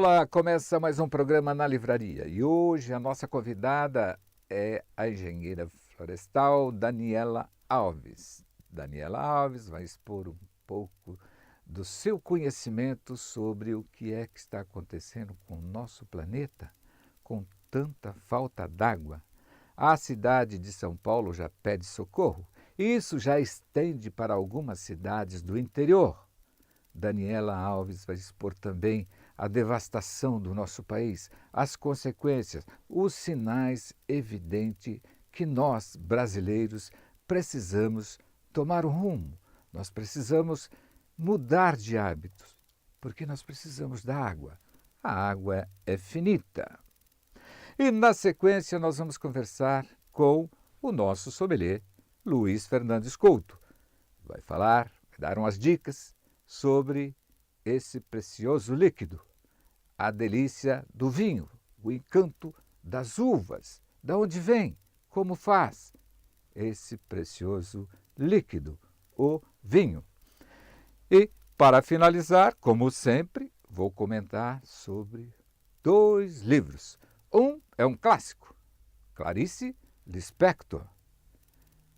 Olá, começa mais um programa na Livraria e hoje a nossa convidada é a engenheira florestal Daniela Alves. Daniela Alves vai expor um pouco do seu conhecimento sobre o que é que está acontecendo com o nosso planeta, com tanta falta d'água. A cidade de São Paulo já pede socorro e isso já estende para algumas cidades do interior. Daniela Alves vai expor também a devastação do nosso país, as consequências, os sinais evidentes que nós, brasileiros, precisamos tomar um rumo. Nós precisamos mudar de hábitos, porque nós precisamos da água. A água é finita. E na sequência nós vamos conversar com o nosso sommelier, Luiz Fernandes Couto. Vai dar umas dicas sobre esse precioso líquido, a delícia do vinho, o encanto das uvas, de onde vem, como faz esse precioso líquido, o vinho. E, para finalizar, como sempre, vou comentar sobre 2 livros. Um é um clássico, Clarice Lispector.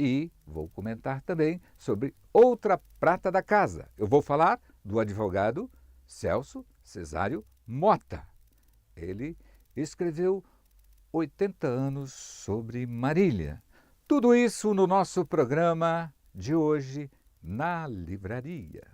E vou comentar também sobre outra prata da casa. Eu vou falar do advogado Celso Cesário Mota. Ele escreveu 80 anos sobre Marília. Tudo isso no nosso programa de hoje na Livraria.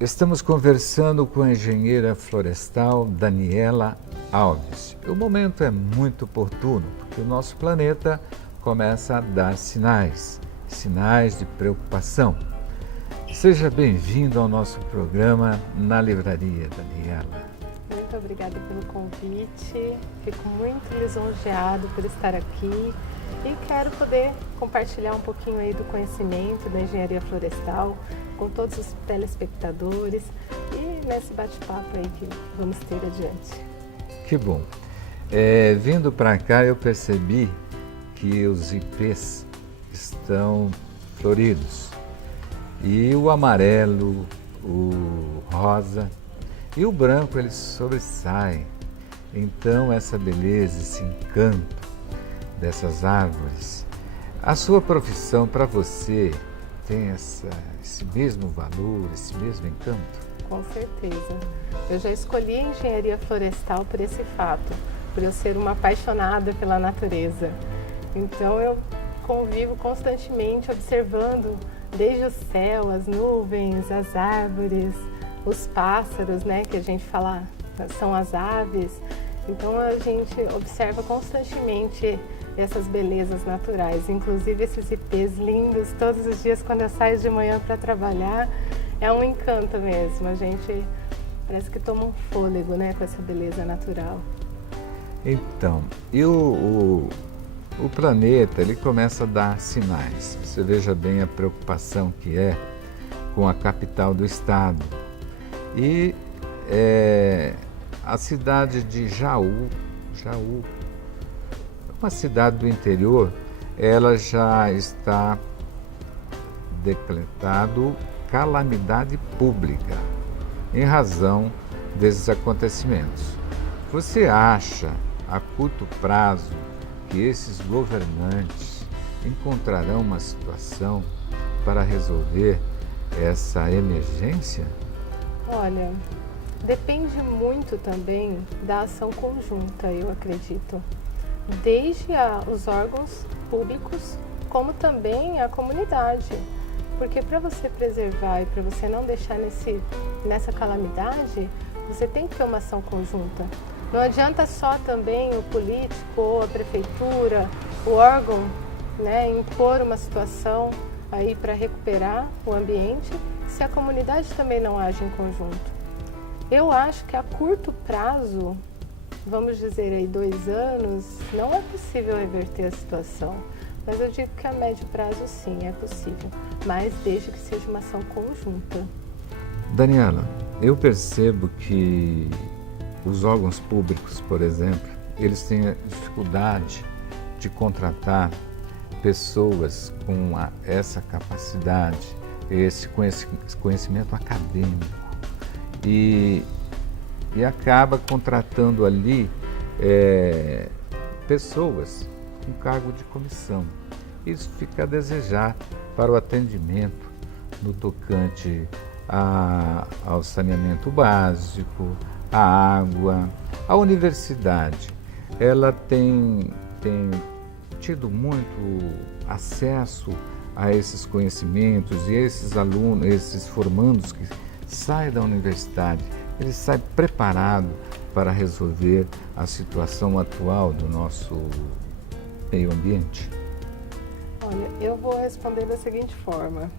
Estamos conversando com a engenheira florestal Daniela Alves. O momento é muito oportuno, porque o nosso planeta começa a dar sinais de preocupação. Seja bem-vindo ao nosso programa na Livraria, Daniela. Muito obrigada pelo convite, fico muito lisonjeado por estar aqui e quero poder compartilhar um pouquinho aí do conhecimento da engenharia florestal com todos os telespectadores e nesse bate-papo aí que vamos ter adiante. Que bom. Vindo para cá eu percebi que os ipês estão floridos e o amarelo, o rosa e o branco eles sobressaem. Então essa beleza, esse encanto dessas árvores, a sua profissão para você tem esse mesmo valor, esse mesmo encanto? Com certeza. Eu já escolhi a engenharia florestal por esse fato, por eu ser uma apaixonada pela natureza. Então eu convivo constantemente observando desde o céu, as nuvens, as árvores, os pássaros, né, que a gente fala são as aves. Então a gente observa constantemente essas belezas naturais, inclusive esses ipês lindos, todos os dias quando eu saio de manhã para trabalhar, é um encanto mesmo, a gente parece que toma um fôlego, né, com essa beleza natural. Então, e o planeta, ele começa a dar sinais, você veja bem a preocupação que é com a capital do estado, e a cidade de Jaú, uma cidade do interior, ela já está decretado calamidade pública em razão desses acontecimentos. Você acha, a curto prazo, que esses governantes encontrarão uma situação para resolver essa emergência? Olha, Depende muito também da ação conjunta, eu acredito. Desde os órgãos públicos, como também a comunidade. Porque para você preservar e para você não deixar nessa calamidade, você tem que ter uma ação conjunta. Não adianta só também o político ou a prefeitura, o órgão, né, impor uma situação aí para recuperar o ambiente, se a comunidade também não age em conjunto. Eu acho que a curto prazo, vamos dizer aí 2 anos, não é possível reverter a situação. Mas eu digo que a médio prazo sim, é possível. Mas desde que seja uma ação conjunta. Daniela, eu percebo que os órgãos públicos, por exemplo, eles têm a dificuldade de contratar pessoas com essa capacidade, esse conhecimento acadêmico. E acaba contratando ali pessoas com cargo de comissão. Isso fica a desejar para o atendimento no tocante ao saneamento básico, à água. A universidade, ela tem tido muito acesso a esses conhecimentos e esses alunos, esses formandos que saem da universidade, eles saem preparados para resolver a situação atual do nosso meio ambiente? Olha, eu vou responder da seguinte forma,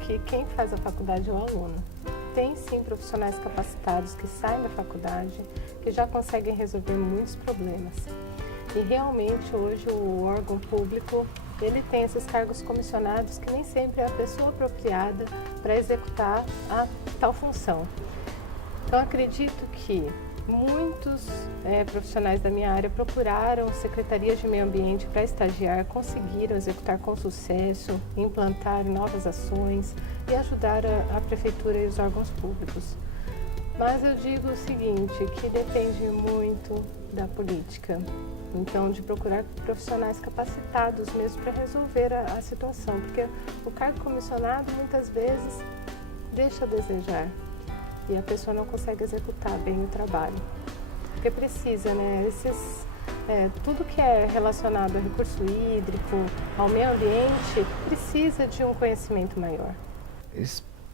que quem faz a faculdade é o aluno. Tem sim profissionais capacitados que saem da faculdade, que já conseguem resolver muitos problemas. E realmente hoje o órgão público, ele tem esses cargos comissionados que nem sempre é a pessoa apropriada para executar a tal função. Então acredito que muitos profissionais da minha área procuraram secretarias de meio ambiente para estagiar, conseguiram executar com sucesso, implantar novas ações e ajudar a prefeitura e os órgãos públicos. Mas eu digo o seguinte, que depende muito da política. Então, de procurar profissionais capacitados mesmo para resolver a situação, porque o cargo comissionado muitas vezes deixa a desejar e a pessoa não consegue executar bem o trabalho. Porque precisa, né? Tudo que é relacionado ao recurso hídrico, ao meio ambiente, precisa de um conhecimento maior.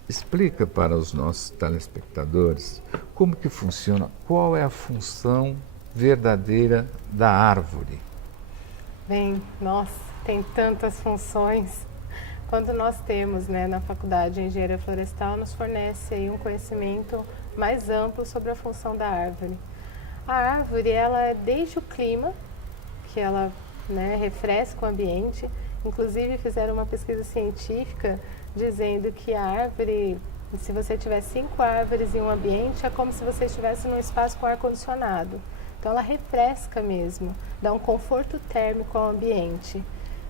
Explica para os nossos telespectadores como que funciona, qual é a função verdadeira da árvore. Bem, nossa, tem tantas funções. Quando nós temos, né, na faculdade de Engenharia Florestal, nos fornece aí um conhecimento mais amplo sobre a função da árvore. A árvore, ela é desde o clima, que ela, né, refresca o ambiente. Inclusive fizeram uma pesquisa científica dizendo que a árvore, se você tiver 5 árvores em um ambiente, é como se você estivesse num espaço com ar-condicionado. Então ela refresca mesmo, dá um conforto térmico ao ambiente.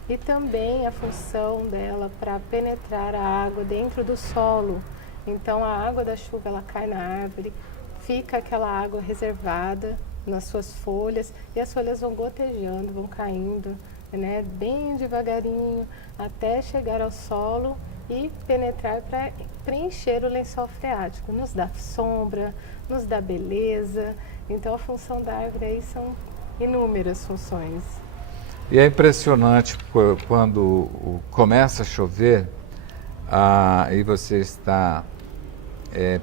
E também a função dela para penetrar a água dentro do solo. Então a água da chuva ela cai na árvore, fica aquela água reservada nas suas folhas e as folhas vão gotejando, vão caindo, né, bem devagarinho até chegar ao solo e penetrar para preencher o lençol freático. Nos dá sombra, nos dá beleza. Então a função da árvore aí são inúmeras funções. E é impressionante quando começa a chover e você está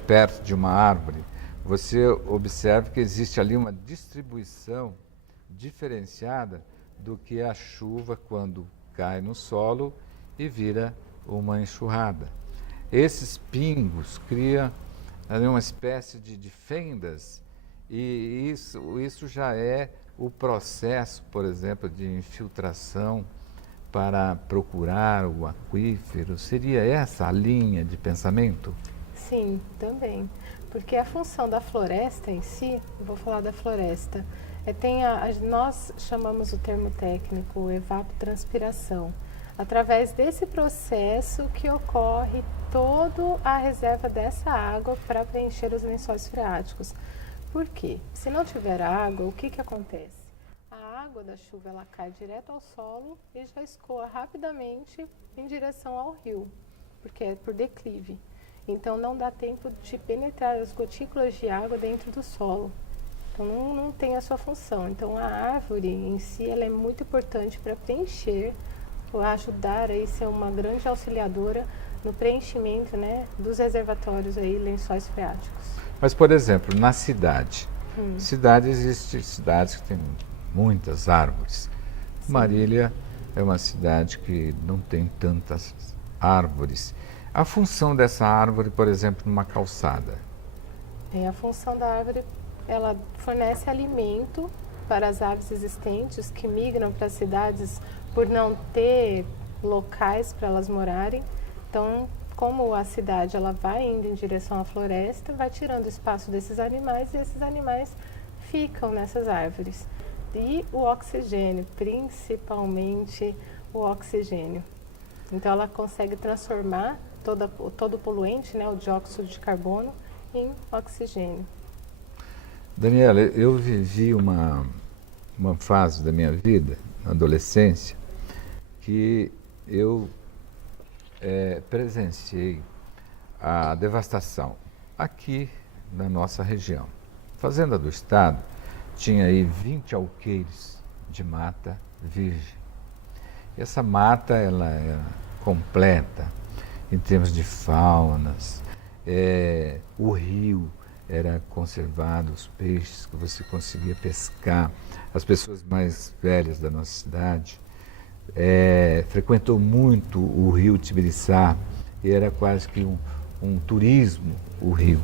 perto de uma árvore, você observa que existe ali uma distribuição diferenciada do que a chuva quando cai no solo e vira uma enxurrada. Esses pingos criam uma espécie de fendas e isso já é o processo, por exemplo, de infiltração para procurar o aquífero. Seria essa a linha de pensamento? Sim, também. Porque a função da floresta em si, eu vou falar da floresta, nós chamamos o termo técnico evapotranspiração. Através desse processo que ocorre toda a reserva dessa água para preencher os lençóis freáticos. Por quê? Se não tiver água, o que acontece? A água da chuva ela cai direto ao solo e já escoa rapidamente em direção ao rio, porque é por declive. Então não dá tempo de penetrar as gotículas de água dentro do solo. Então não tem a sua função. Então a árvore em si ela é muito importante para preencher, para ajudar a ser uma grande auxiliadora no preenchimento, né, dos reservatórios aí, lençóis freáticos. Mas, por exemplo, na cidade, existem cidades que têm muitas árvores. Sim. Marília é uma cidade que não tem tantas árvores. A função dessa árvore, por exemplo, numa calçada? A função da árvore, ela fornece alimento para as aves existentes que migram para as cidades por não ter locais para elas morarem. Então, como a cidade ela vai indo em direção à floresta, vai tirando espaço desses animais e esses animais ficam nessas árvores. E o oxigênio, principalmente o oxigênio. Então ela consegue transformar todo o poluente, né, o dióxido de carbono, em oxigênio. Daniela, eu vivi uma fase da minha vida, na adolescência, que eu presenciei a devastação aqui na nossa região. Fazenda do Estado tinha aí 20 alqueires de mata virgem. E essa mata ela era completa em termos de faunas, o rio era conservado, os peixes que você conseguia pescar. As pessoas mais velhas da nossa cidade frequentou muito o rio Tibiriçá e era quase que um turismo o rio.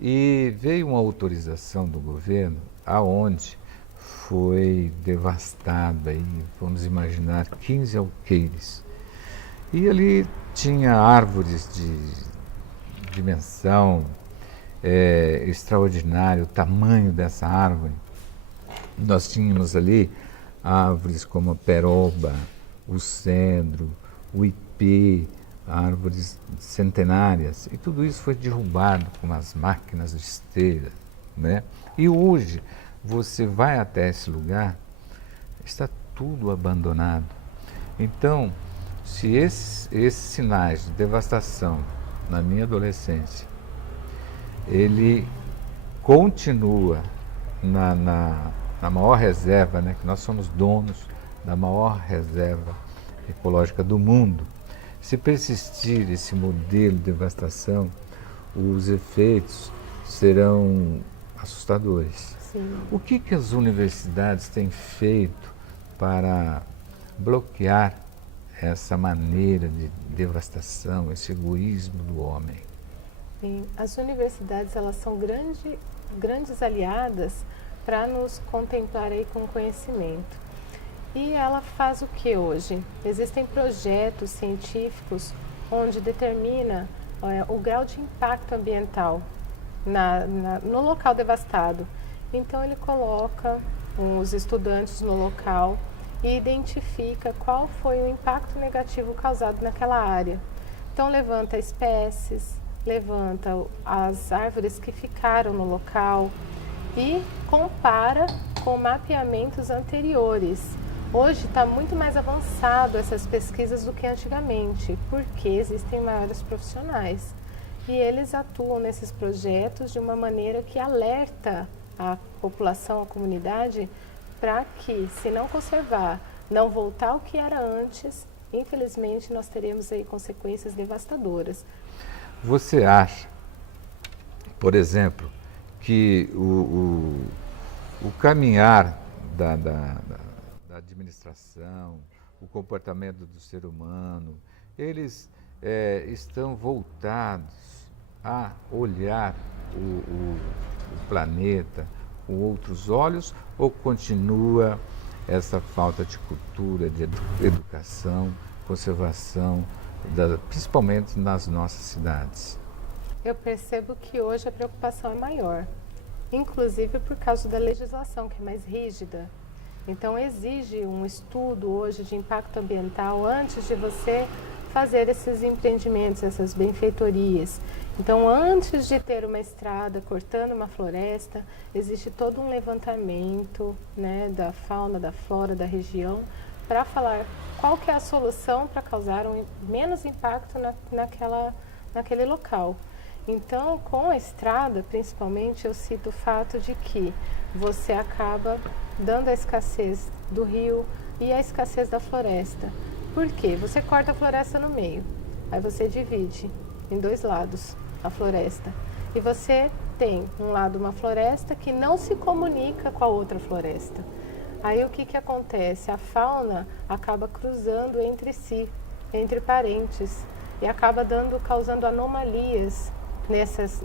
E veio uma autorização do governo aonde foi devastado aí, vamos imaginar, 15 alqueires. E ali tinha árvores de dimensão extraordinária, o tamanho dessa árvore. Nós tínhamos ali árvores como a peroba, o cedro, o ipê, árvores centenárias, e tudo isso foi derrubado com as máquinas de esteira, né? E hoje você vai até esse lugar, está tudo abandonado. Então, se esses sinais de devastação na minha adolescência, ele continua na maior reserva, né, que nós somos donos da maior reserva ecológica do mundo, se persistir esse modelo de devastação, os efeitos serão assustadores. Sim. O que as universidades têm feito para bloquear essa maneira de devastação, esse egoísmo do homem? Sim. As universidades elas são grandes aliadas para nos contemplar aí com conhecimento. E ela faz o que hoje? Existem projetos científicos onde determina o grau de impacto ambiental no local devastado. Então ele coloca os estudantes no local e identifica qual foi o impacto negativo causado naquela área. Então levanta espécies, levanta as árvores que ficaram no local e compara com mapeamentos anteriores. Hoje está muito mais avançado essas pesquisas do que antigamente, porque existem maiores profissionais e eles atuam nesses projetos de uma maneira que alerta a população, a comunidade, para que, se não conservar, não voltar ao que era antes, infelizmente nós teremos aí consequências devastadoras. Você acha, por exemplo, que o caminhar da administração, o comportamento do ser humano, eles estão voltados a olhar o planeta com outros olhos, ou continua essa falta de cultura, de educação, conservação, principalmente nas nossas cidades? Eu percebo que hoje a preocupação é maior, inclusive por causa da legislação que é mais rígida. Então exige um estudo hoje de impacto ambiental antes de você fazer esses empreendimentos, essas benfeitorias. Então antes de ter uma estrada cortando uma floresta, existe todo um levantamento, né, da fauna, da flora da região, para falar qual que é a solução para causar menos impacto naquele local. Então, com a estrada, principalmente, eu cito o fato de que você acaba dando a escassez do rio e a escassez da floresta. Por quê? Você corta a floresta no meio, aí você divide em dois lados a floresta. E você tem um lado uma floresta que não se comunica com a outra floresta. Aí o que acontece? A fauna acaba cruzando entre si, entre parentes, e acaba causando anomalias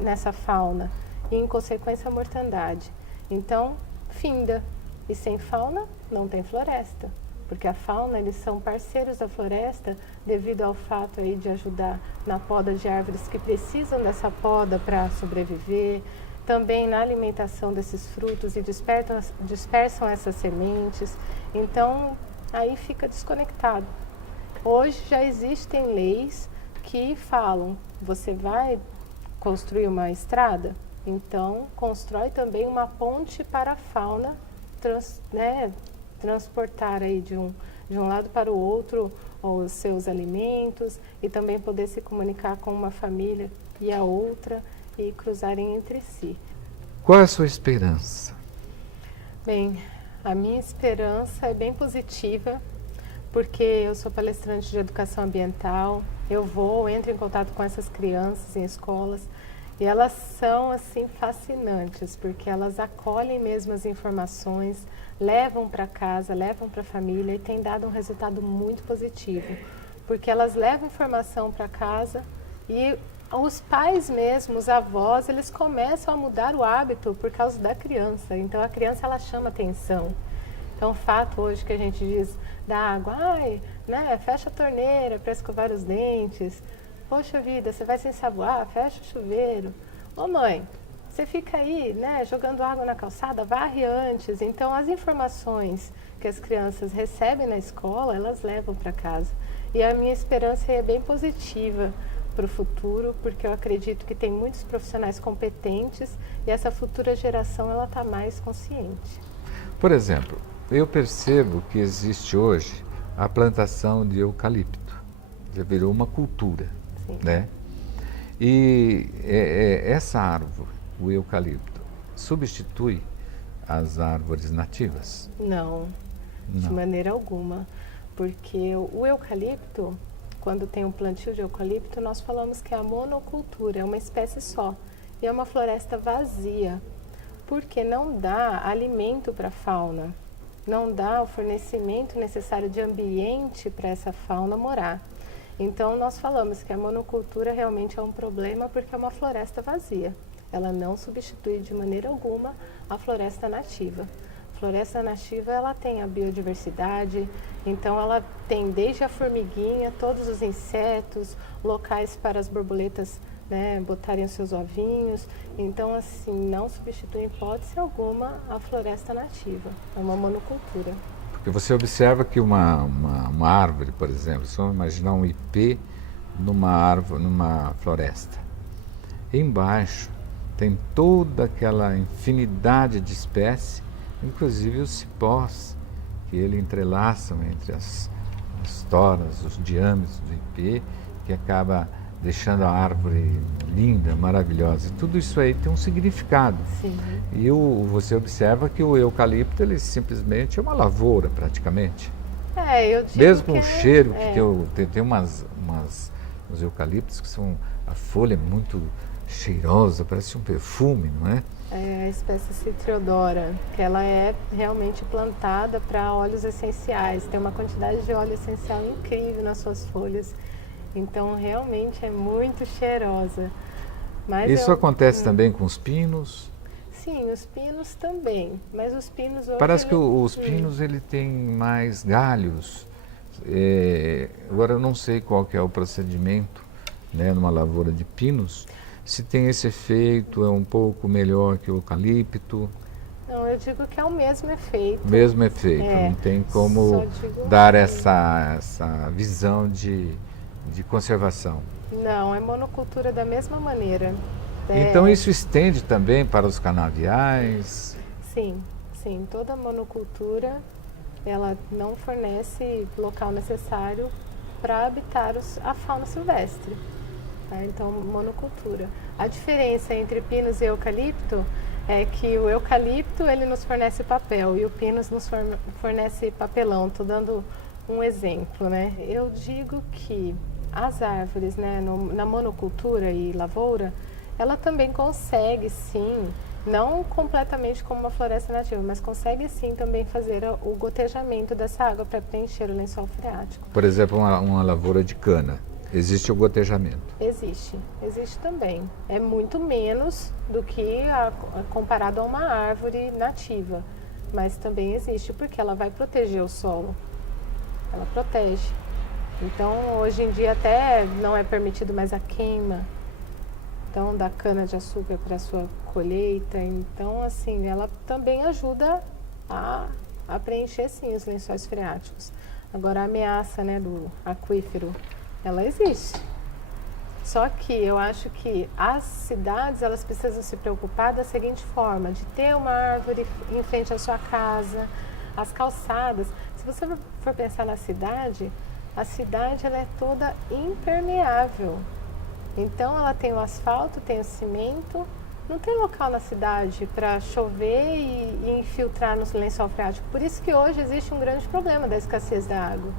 nessa fauna e, em consequência, a mortandade. Então, finda. E sem fauna, não tem floresta. Porque a fauna, eles são parceiros da floresta devido ao fato aí de ajudar na poda de árvores que precisam dessa poda para sobreviver, também na alimentação desses frutos e dispersam essas sementes. Então, aí fica desconectado. Hoje já existem leis que falam, você vai construir uma estrada, então constrói também uma ponte para a fauna transportar aí de um lado para o outro os seus alimentos e também poder se comunicar com uma família e a outra e cruzarem entre si. Qual é a sua esperança? Bem, a minha esperança é bem positiva, porque eu sou palestrante de educação ambiental, entro em contato com essas crianças em escolas e elas são assim fascinantes, porque elas acolhem mesmo as informações, levam para casa, levam para a família e tem dado um resultado muito positivo, porque elas levam informação para casa e os pais mesmo, os avós, eles começam a mudar o hábito por causa da criança. Então a criança ela chama atenção. Então o fato hoje que a gente diz da água, fecha a torneira para escovar os dentes. Poxa vida, você vai se ensaboar, fecha o chuveiro. Ô mãe, você fica aí, jogando água na calçada, varre antes. Então as informações que as crianças recebem na escola, elas levam para casa. E a minha esperança é bem positiva para o futuro, porque eu acredito que tem muitos profissionais competentes e essa futura geração ela está mais consciente. Por exemplo, eu percebo que existe hoje a plantação de eucalipto, já virou uma cultura, Sim. né? E essa árvore, o eucalipto, substitui as árvores nativas? Não, de maneira alguma, porque o eucalipto, quando tem um plantio de eucalipto, nós falamos que é a monocultura, é uma espécie só. E é uma floresta vazia, porque não dá alimento para a fauna, não dá o fornecimento necessário de ambiente para essa fauna morar. Então nós falamos que a monocultura realmente é um problema porque é uma floresta vazia. Ela não substitui de maneira alguma a floresta nativa. A floresta nativa ela tem a biodiversidade, então ela tem desde a formiguinha, todos os insetos, locais para as borboletas botarem os seus ovinhos. Então assim, não substitui em hipótese alguma a floresta nativa, é uma monocultura. Porque você observa que uma árvore, por exemplo, se vamos imaginar um ipê numa floresta, embaixo tem toda aquela infinidade de espécies, inclusive os cipós, que ele entrelaçam entre as toras, os diâmetros do ipê, que acaba deixando a árvore linda, maravilhosa. E tudo isso aí tem um significado. Sim. E você observa que o eucalipto, ele simplesmente é uma lavoura, praticamente. Eu digo mesmo com que o cheiro, que tem uns eucaliptos que são, a folha é muito cheirosa, parece um perfume, não é? É a espécie Citriodora, que ela é realmente plantada para óleos essenciais, tem uma quantidade de óleo essencial incrível nas suas folhas. Então, realmente é muito cheirosa. Mas isso acontece também com os pinos? Sim, os pinos também. Mas os pinos hoje... Parece que os pinos ele tem mais galhos. Agora eu não sei qual que é o procedimento, numa lavoura de pinos. Se tem esse efeito, é um pouco melhor que o eucalipto. Não, eu digo que é o mesmo efeito. Mesmo efeito, não tem como dar essa visão de conservação. Não, é monocultura da mesma maneira. Então isso estende também para os canaviais? Sim, toda monocultura ela não fornece local necessário para habitar a fauna silvestre. tá? Então, monocultura. A diferença entre pinos e eucalipto é que o eucalipto ele nos fornece papel e o pinus nos fornece papelão. Estou dando um exemplo, né? Eu digo que as árvores, né, na monocultura e lavoura, ela também consegue sim, não completamente como uma floresta nativa, mas consegue sim também fazer o gotejamento dessa água para preencher o lençol freático. Por exemplo, uma lavoura de cana, existe o gotejamento? Existe também. É muito menos do que comparado a uma árvore nativa, mas também existe porque ela vai proteger o solo, ela protege. Então, hoje em dia até não é permitido mais a queima, então, da cana-de-açúcar para a sua colheita. Então, assim, ela também ajuda a preencher, sim, os lençóis freáticos. Agora, a ameaça, né, do aquífero, ela existe. Só que eu acho que as cidades, elas precisam se preocupar da seguinte forma, de ter uma árvore em frente à sua casa, as calçadas. Se você for pensar na cidade, a cidade ela é toda impermeável. Então, ela tem o asfalto, tem o cimento, não tem local na cidade para chover e infiltrar no lençol freático. Por isso que hoje existe um grande problema da escassez da água,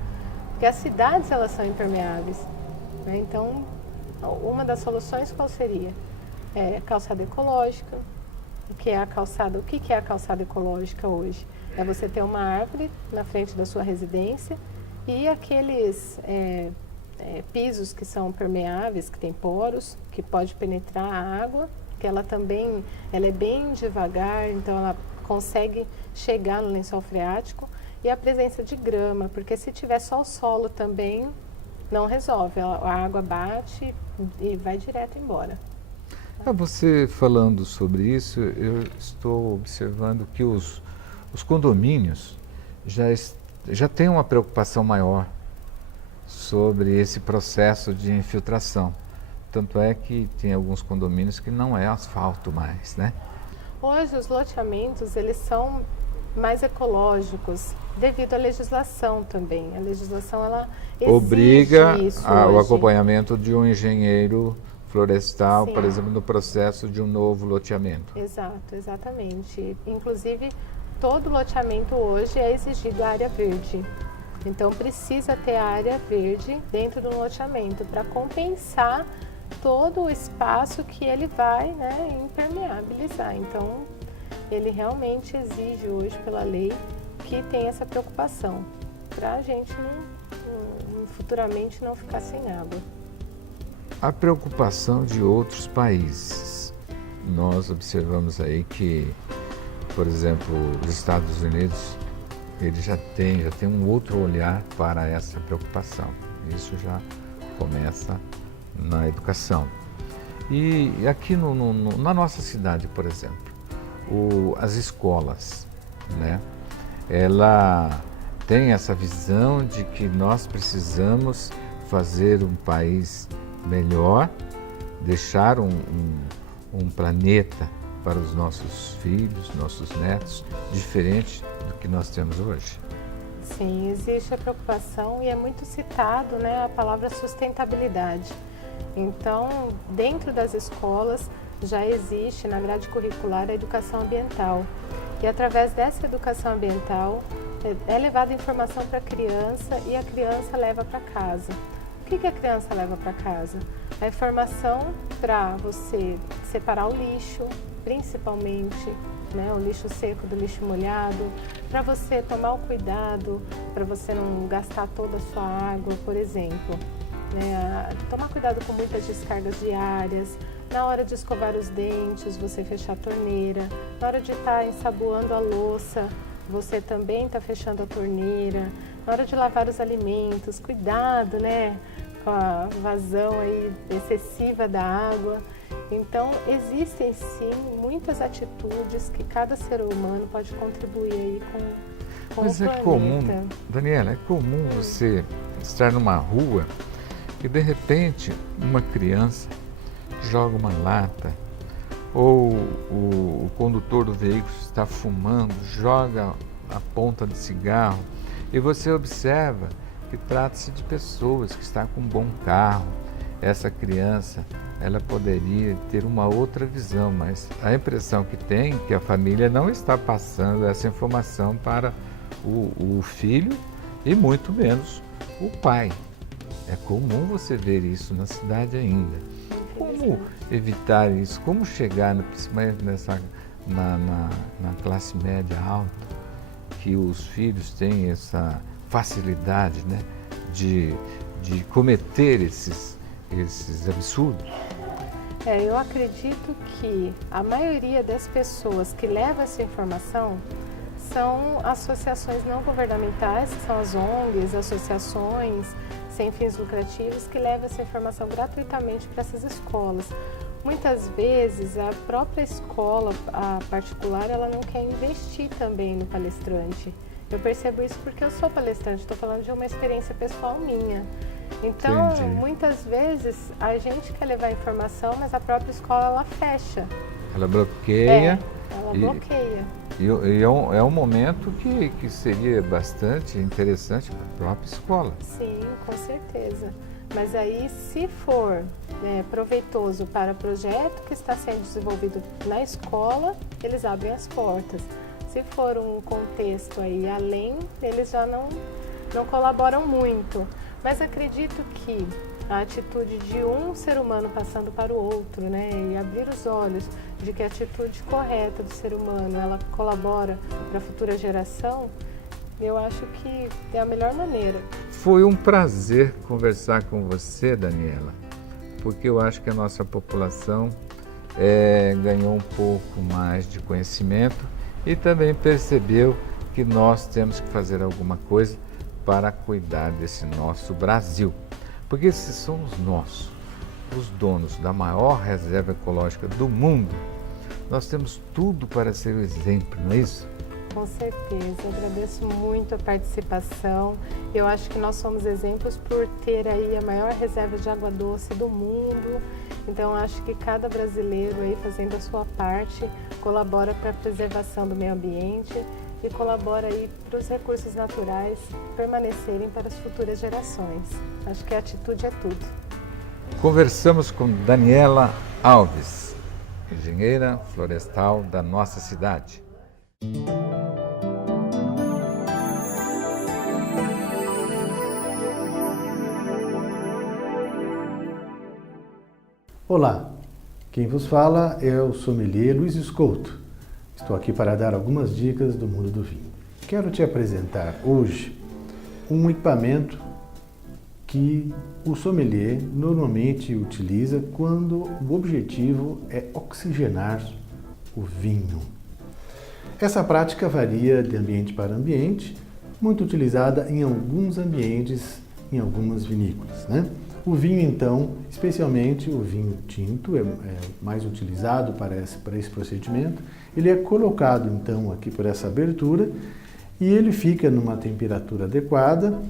porque as cidades elas são impermeáveis, né? Então, uma das soluções qual seria? Calçada ecológica. O que é a calçada ecológica hoje? É você ter uma árvore na frente da sua residência e aqueles pisos que são permeáveis, que tem poros, que pode penetrar a água, que ela é bem devagar, então ela consegue chegar no lençol freático, e a presença de grama, porque se tiver só o solo também não resolve, a água bate e vai direto embora. Você falando sobre isso, eu estou observando que os condomínios já têm uma preocupação maior sobre esse processo de infiltração. Tanto é que tem alguns condomínios que não é asfalto mais, né? Hoje os loteamentos, eles são mais ecológicos devido à legislação também. A legislação, ela exige obriga isso o hoje. acompanhamento de um engenheiro florestal, Sim. por exemplo, no processo de um novo loteamento. Exato, exatamente. Inclusive, todo loteamento hoje é exigido a área verde. Então, precisa ter a área verde dentro do loteamento para compensar todo o espaço que ele vai, né, impermeabilizar. Então, ele realmente exige hoje, pela lei, que tenha essa preocupação, para a gente futuramente não ficar sem água. A preocupação de outros países. Nós observamos aí que, por exemplo, os Estados Unidos, ele já tem um outro olhar para essa preocupação. Isso já começa na educação. E aqui na nossa cidade, por exemplo, as escolas, né? Ela tem essa visão de que nós precisamos fazer um país melhor, deixar um planeta para os nossos filhos, nossos netos, diferente do que nós temos hoje. Sim, existe a preocupação e é muito citado, né, a palavra sustentabilidade. Então, dentro das escolas já existe na grade curricular a educação ambiental. E através dessa educação ambiental é levada informação para a criança e a criança leva para casa. O que a criança leva para casa? A informação para você separar o lixo, principalmente, né, o lixo seco do lixo molhado, para você tomar o cuidado, para você não gastar toda a sua água, por exemplo. Né, tomar cuidado com muitas descargas diárias, na hora de escovar os dentes, você fechar a torneira, na hora de estar ensaboando a louça, você também está fechando a torneira, na hora de lavar os alimentos, cuidado, né, com a vazão aí excessiva da água. Então, existem sim muitas atitudes que cada ser humano pode contribuir aí com Mas o é planeta. comum, Daniela, é comum você estar numa rua e de repente uma criança joga uma lata ou o condutor do veículo está fumando, joga a ponta de cigarro e você observa que trata-se de pessoas que estão com um bom carro essa criança ela poderia ter uma outra visão, mas a impressão que tem é que a família não está passando essa informação para o filho e muito menos o pai. É comum você ver isso na cidade ainda. Como evitar isso? Como chegar, principalmente na classe média alta, que os filhos têm essa facilidade, né, de cometer esses absurdos? Eu acredito que a maioria das pessoas que leva essa informação são associações não governamentais, que são as ONGs, associações sem fins lucrativos, que levam essa informação gratuitamente para essas escolas. Muitas vezes a própria escola, a particular, ela não quer investir também no palestrante. Eu percebo isso porque eu sou palestrante, estou falando de uma experiência pessoal minha. Então, Entendi. muitas vezes a gente quer levar informação, mas a própria escola ela fecha. Ela bloqueia. Ela bloqueia. E é um momento que seria bastante interessante para a própria escola. Sim, com certeza. Mas aí, se for proveitoso para o projeto que está sendo desenvolvido na escola, eles abrem as portas. Se for um contexto aí além, eles já não colaboram muito. Mas acredito que a atitude de um ser humano passando para o outro, né, e abrir os olhos de que a atitude correta do ser humano, ela colabora para a futura geração, eu acho que é a melhor maneira. Foi um prazer conversar com você, Daniela, porque eu acho que a nossa população ganhou um pouco mais de conhecimento e também percebeu que nós temos que fazer alguma coisa para cuidar desse nosso Brasil. Porque se somos nós, os donos da maior reserva ecológica do mundo, nós temos tudo para ser o exemplo, não é isso? Com certeza, eu agradeço muito a participação. Eu acho que nós somos exemplos por ter aí a maior reserva de água doce do mundo. Então, acho que cada brasileiro aí fazendo a sua parte colabora para a preservação do meio ambiente e colabora aí para os recursos naturais permanecerem para as futuras gerações. Acho que a atitude é tudo. Conversamos com Daniela Alves, engenheira florestal da nossa cidade. Olá, quem vos fala é o sommelier Luiz Escolto. Estou aqui para dar algumas dicas do mundo do vinho. Quero te apresentar hoje um equipamento que o sommelier normalmente utiliza quando o objetivo é oxigenar o vinho. Essa prática varia de ambiente para ambiente, muito utilizada em alguns ambientes, em algumas vinícolas, né? O vinho, então, especialmente o vinho tinto, é mais utilizado para esse procedimento. Ele é colocado, então, aqui por essa abertura e ele fica numa temperatura adequada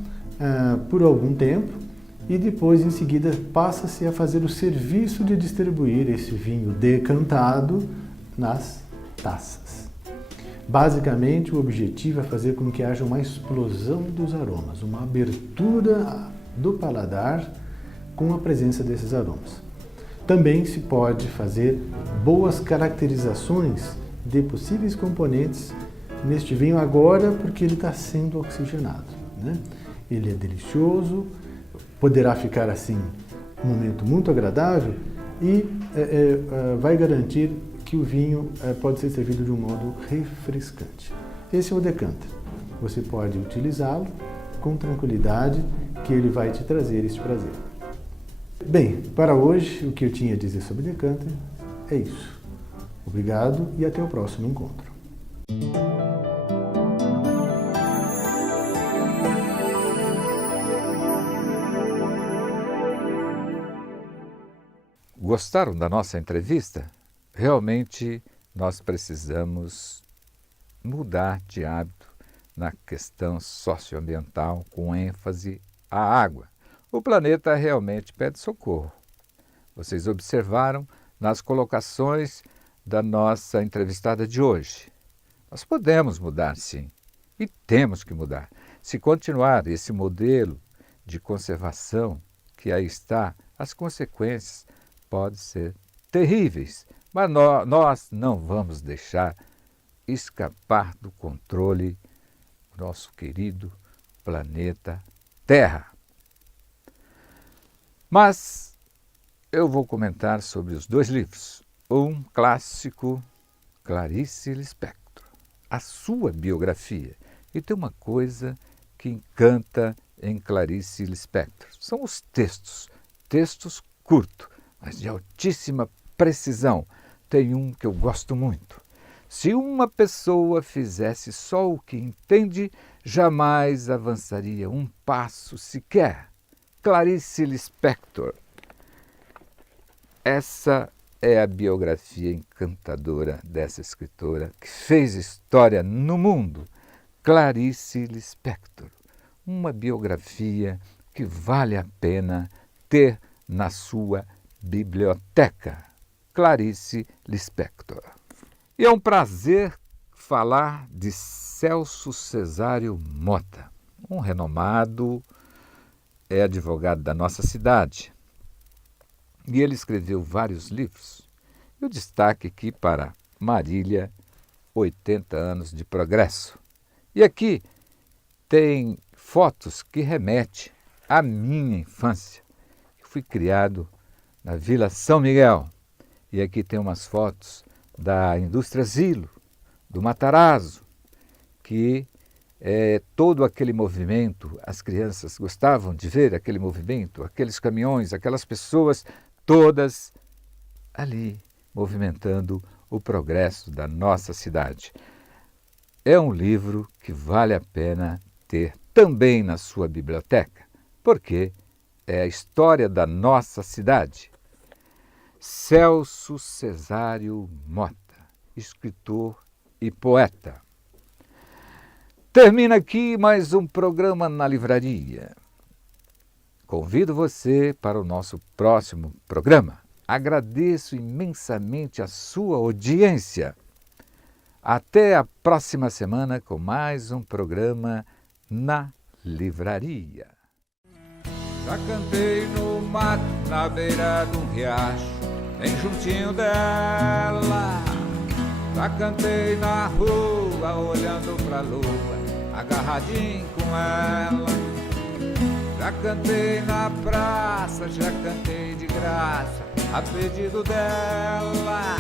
por algum tempo e depois, em seguida, passa-se a fazer o serviço de distribuir esse vinho decantado nas taças. Basicamente, o objetivo é fazer com que haja uma explosão dos aromas, uma abertura do paladar com a presença desses aromas. Também se pode fazer boas caracterizações de possíveis componentes neste vinho agora, porque ele está sendo oxigenado, né? Ele é delicioso, poderá ficar assim um momento muito agradável e vai garantir que o vinho pode ser servido de um modo refrescante. Esse é o decanter. Você pode utilizá-lo com tranquilidade, que ele vai te trazer este prazer. Bem, para hoje, o que eu tinha a dizer sobre decanter é isso. Obrigado e até o próximo encontro. Gostaram da nossa entrevista? Realmente nós precisamos mudar de hábito na questão socioambiental com ênfase à água. O planeta realmente pede socorro. Vocês observaram nas colocações da nossa entrevistada de hoje. Nós podemos mudar, sim, e temos que mudar. Se continuar esse modelo de conservação que aí está as consequências podem ser terríveis, mas nós não vamos deixar escapar do controle o nosso querido planeta Terra. Mas eu vou comentar sobre os dois livros. Um clássico, Clarice Lispector, a sua biografia. E tem uma coisa que encanta em Clarice Lispector. São os textos curtos, mas de altíssima precisão. Tem um que eu gosto muito. Se uma pessoa fizesse só o que entende, jamais avançaria um passo sequer. Clarice Lispector. Essa é a biografia encantadora dessa escritora que fez história no mundo. Clarice Lispector. Uma biografia que vale a pena ter na sua biblioteca. Clarice Lispector. E é um prazer falar de Celso Cesário Mota, um renomado advogado da nossa cidade. E ele escreveu vários livros. Eu destaque aqui para Marília, 80 anos de progresso. E aqui tem fotos que remetem à minha infância. Eu fui criado na Vila São Miguel. E aqui tem umas fotos da Indústria Zilo, do Matarazzo, que todo aquele movimento, as crianças gostavam de ver aquele movimento, aqueles caminhões, aquelas pessoas todas ali movimentando o progresso da nossa cidade. É um livro que vale a pena ter também na sua biblioteca, porque é a história da nossa cidade. Celso Cesário Mota, escritor e poeta. Termina aqui mais um programa na livraria. Convido você para o nosso próximo programa. Agradeço imensamente a sua audiência. Até a próxima semana com mais um programa na livraria. Já cantei no mato, na beira de um riacho, bem juntinho dela. Já cantei na rua, olhando pra lua, agarradinho com ela. Já cantei na praça, já cantei de graça, a pedido dela.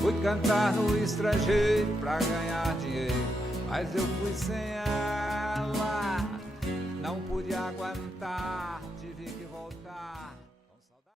Fui cantar no estrangeiro pra ganhar dinheiro, mas eu fui sem ela. Não pude aguentar